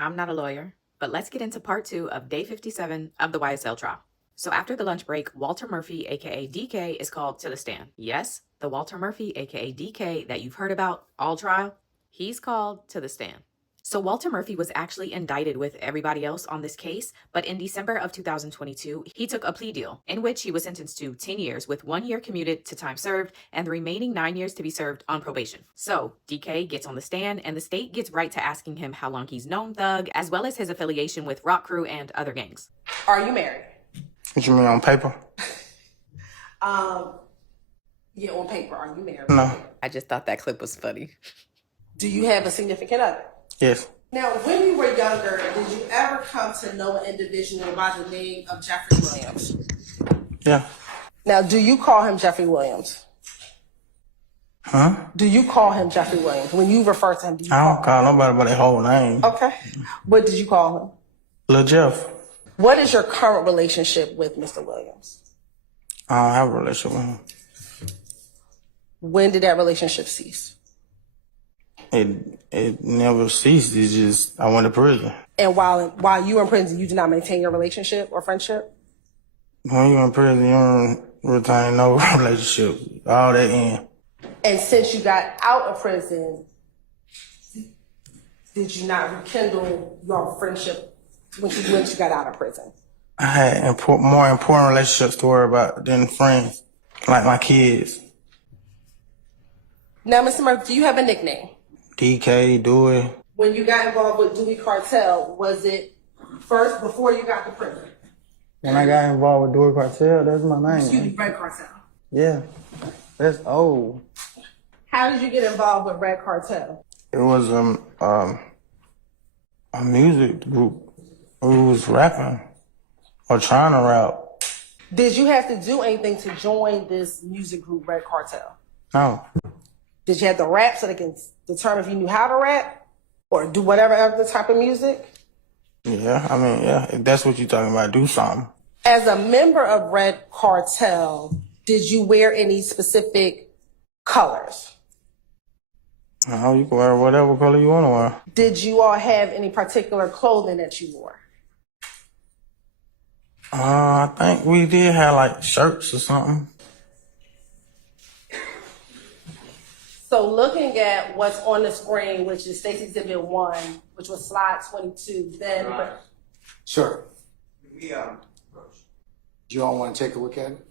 I'm not a lawyer, but let's get into part 2 of day 57 of the YSL trial. So after the lunch break, Walter Murphy, aka DK, is called to the stand. Yes, the Walter Murphy, aka DK, that you've heard about all trial, he's called to the stand. So Walter Murphy was actually indicted with everybody else on this case, but in December of 2022, he took a plea deal in which he was sentenced to 10 years with 1 year commuted to time served and the remaining 9 years to be served on probation. So DK gets on the stand and the state gets right to asking him how long he's known Thug, as well as his affiliation with ROC Crew and other gangs. Are you married? What you mean, on paper? Yeah, on paper. Are you married? No. I just thought that clip was funny. Do you have a significant other? Yes. Now, when you were younger, did you ever come to know an individual by the name of Jeffrey Williams? Yeah. Now, do you call him Jeffrey Williams? Huh? Do you call him Jeffrey Williams? When you refer to him, do you I don't call nobody by their whole name. Okay. What did you call him? Lil Jeff. What is your current relationship with Mr. Williams? I don't have a relationship with him. When did that relationship cease? It never ceased. It's just I went to prison. And while you were in prison, you did not maintain your relationship or friendship? When you're in prison, you don't retain no relationship. All that in. And since you got out of prison, did you not rekindle your friendship when you got out of prison? I had more important relationships to worry about than friends, like my kids. Now, Mr. Murphy, do you have a nickname? DK, Dewey. When you got involved with Dewey Cartel, was it first before you got to prison? When I got involved with Dewey Cartel, that's my name. Excuse me, Red Cartel. Yeah. That's old. How did you get involved with Red Cartel? It was a music group who was rapping or trying to rap. Did you have to do anything to join this music group, Red Cartel? No. Did you have to rap so they can determine if you knew how to rap or do whatever other type of music? Yeah, I mean, yeah, if that's what you're talking about, do something. As a member of Red Cartel, did you wear any specific colors? No, you can wear whatever color you want to wear. Did you all have any particular clothing that you wore? I think we did have like shirts or something. So looking at what's on the screen, which is Stacey Exhibit 1, which was slide 22, then... Right. Sir, do you all want to take a look at it?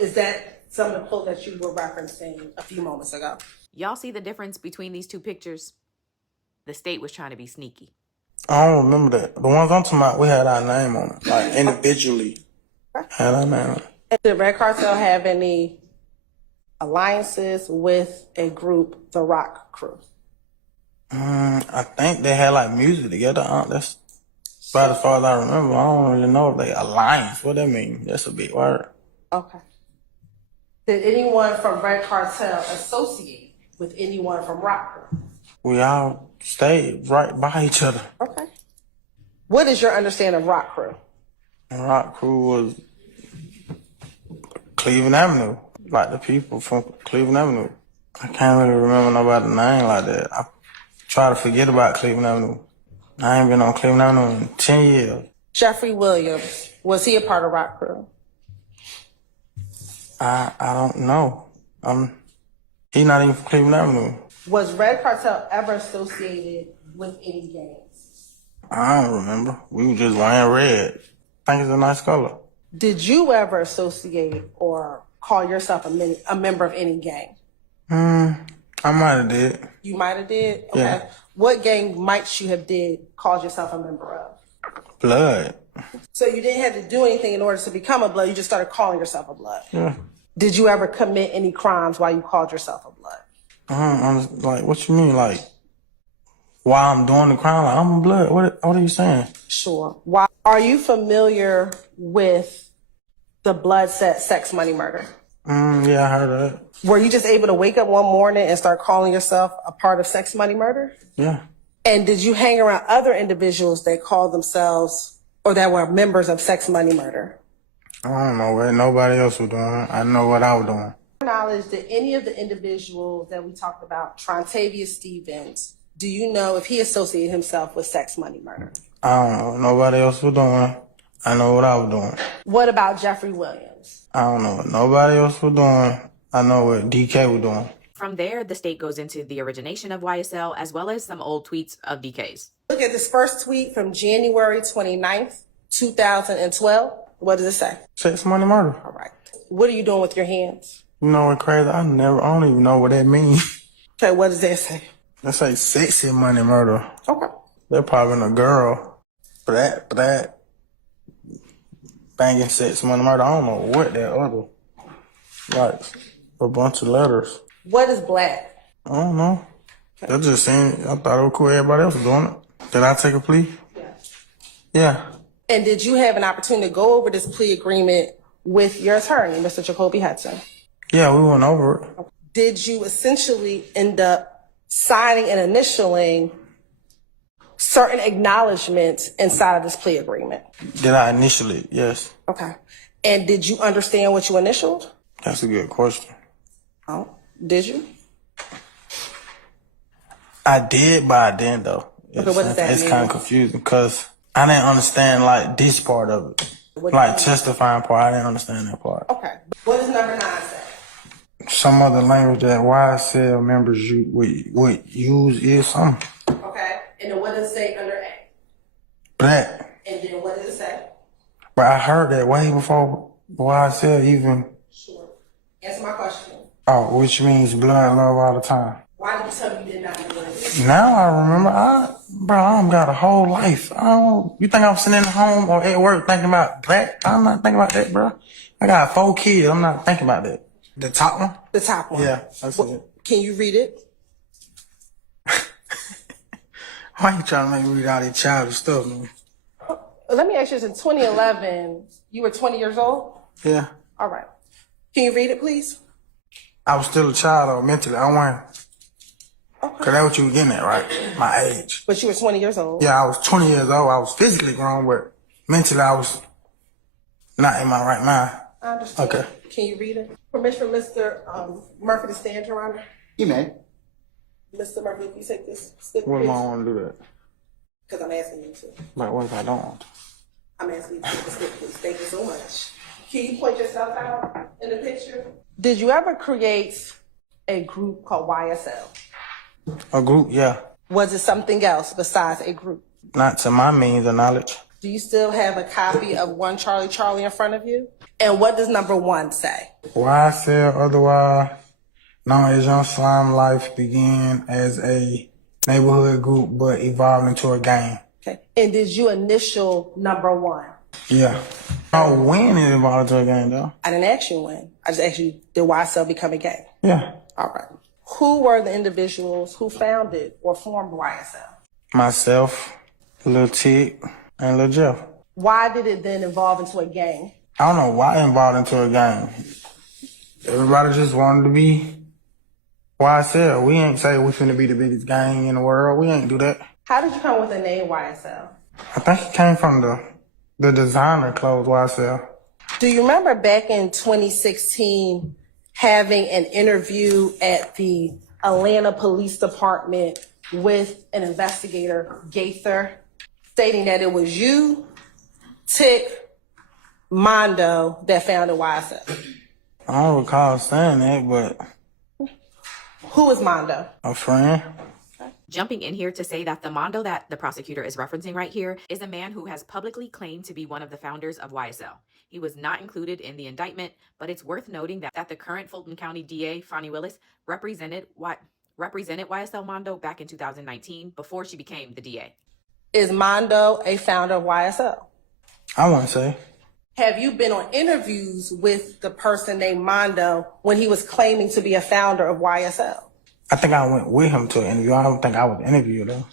Is that some of the clothes that you were referencing a few moments ago? Y'all see the difference between these two pictures? The state was trying to be sneaky. I don't remember that. The ones I'm talking about, we had our name on it, like individually. Had our name on it. Did Red Cartel have any alliances with a group, the ROC Crew? I think they had like music together. That's about as far as I remember. I don't really know if they alliance. What that mean? That's a big word. Okay. Did anyone from Red Cartel associate with anyone from ROC Crew? We all stayed right by each other. Okay. What is your understanding of ROC Crew? And ROC Crew was Cleveland Avenue, like the people from Cleveland Avenue. I can't really remember nobody's name like that. I try to forget about Cleveland Avenue. I ain't been on Cleveland Avenue in 10 years. Jeffrey Williams, was he a part of ROC Crew? I don't know. He's not even from Cleveland Avenue. Was Red Cartel ever associated with any gangs? I don't remember. We were just wearing red. I think it's a nice color. Did you ever associate or call yourself a member of any gang? I might have did. You might have did? Okay. Yeah. What gang might you have called yourself a member of? Blood. So you didn't have to do anything in order to become a blood, you just started calling yourself a blood? Yeah. Did you ever commit any crimes while you called yourself a blood? I'm like, what you mean? Like, while I'm doing the crime, like, I'm a blood. What are you saying? Sure. Why are you familiar with the blood set sex money murder? Yeah, I heard of that. Were you just able to wake up one morning and start calling yourself a part of sex money murder? Yeah. And did you hang around other individuals that called themselves or that were members of sex money murder? I don't know what nobody else was doing. I know what I was doing. Knowledge that any of the individuals that we talked about, Trontavious Stevens, Do you know if he associated himself with sex, money, murder? I don't know what nobody else was doing. I know what I was doing. What about Jeffrey Williams? I don't know what nobody else was doing. I know what DK was doing. From there, the state goes into the origination of YSL as well as some old tweets of DK's. Look at this first tweet from January 29th, 2012. What does it say? Sex, money, murder. All right. What are you doing with your hands? You know what crazy? I don't even know what that means. Okay, what does that say? That say sexy money murder. Okay. They're probably a girl. That banging sex, money, murder. I don't know what that other, like, a bunch of letters. What is black? I don't know. That just seemed, I thought it was cool. Everybody else was doing it. Did I take a plea? Yeah. And did you have an opportunity to go over this plea agreement with your attorney, Mr. Jacoby Hudson? Yeah, we went over it. Did you essentially end up signing and initialing certain acknowledgments inside of this plea agreement? Did I initially? Yes. Okay. And did you understand what you initialed? That's a good question. Oh, did you? I did, but I didn't though. Okay, what does that It's mean? kind of confusing because I didn't understand like this part of it. Like testifying part, I didn't understand that part. Okay. What does number 9 say? Some other language that YSL members would use is something. Okay. And then what does it say under A? Black. And then what does it say? But I heard that way before YSL even. Sure. Answer my question. Oh, which means blood love all the time. Why did you tell me you did not do it? Now I remember, I got a whole life. You think I'm sitting at home or at work thinking about black? I'm not thinking about that, bro. I got 4 kids. I'm not thinking about that. The top one? The top one. Yeah, that's it. Can you read it? Why you trying to make me read all that childish stuff, man? Let me ask you this. In 2011, you were 20 years old? Yeah. All right. Can you read it, please? I was still a child, though, mentally. I wasn't. Okay. Cause that's what you were getting at, right? My age. But you were 20 years old? Yeah, I was 20 years old. I was physically grown, but mentally I was not in my right mind. I understand. Okay. Can you read it? Permission from Mr. Murphy to stand, Your Honor? You may. Mr. Murphy, if you take this slip, What please. if I want to do that? Because I'm asking you to. Like, what if I don't want to? I'm asking you to take the slip, please. Thank you so much. Can you point yourself out in the picture? Did you ever create a group called YSL? A group, yeah. Was it something else besides a group? Not to my means of knowledge. Do you still have a copy of One Charlie Charlie in front of you? And what does number 1 say? YSL, otherwise known as Young Slime Life, began as a neighborhood group but evolved into a gang. Okay. And did you initial number 1? Yeah. Oh, when it evolved into a gang, though? I didn't ask you when. I just asked you, did YSL become a gang? Yeah. All right. Who were the individuals who founded or formed YSL? Myself, Lil Tig, and Lil Jeff. Why did it then evolve into a gang? I don't know why it evolved into a gang. Everybody just wanted to be YSL. We ain't say we finna be the biggest gang in the world. We ain't do that. How did you come with the name YSL? I think it came from the designer clothes YSL. Do you remember back in 2016 having an interview at the Atlanta Police Department with an investigator, Gaither, stating that it was you, Tick, Mondo that founded YSL? I don't recall saying that, but Who is Mondo? a friend. Jumping in here to say that the Mondo that the prosecutor is referencing right here is a man who has publicly claimed to be one of the founders of YSL. He was not included in the indictment, but it's worth noting that the current Fulton County DA, Fonnie Willis, represented YSL Mondo back in 2019 before she became the DA. Is Mondo a founder of YSL? I wouldn't say. Have you been on interviews with the person named Mondo when he was claiming to be a founder of YSL? I think I went with him to an interview. I don't think I was interviewed, though.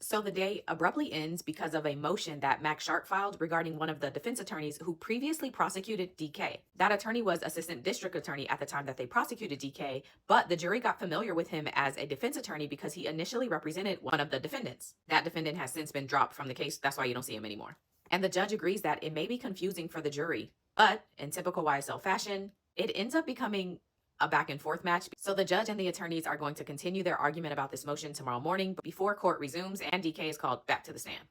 So the day abruptly ends because of a motion that Max Schardt filed regarding one of the defense attorneys who previously prosecuted DK. That attorney was assistant district attorney at the time that they prosecuted DK, but the jury got familiar with him as a defense attorney because he initially represented one of the defendants. That defendant has since been dropped from the case. That's why you don't see him anymore. And the judge agrees that it may be confusing for the jury, but in typical YSL fashion, it ends up becoming a back and forth match. So the judge and the attorneys are going to continue their argument about this motion tomorrow morning before court resumes and DK is called back to the stand.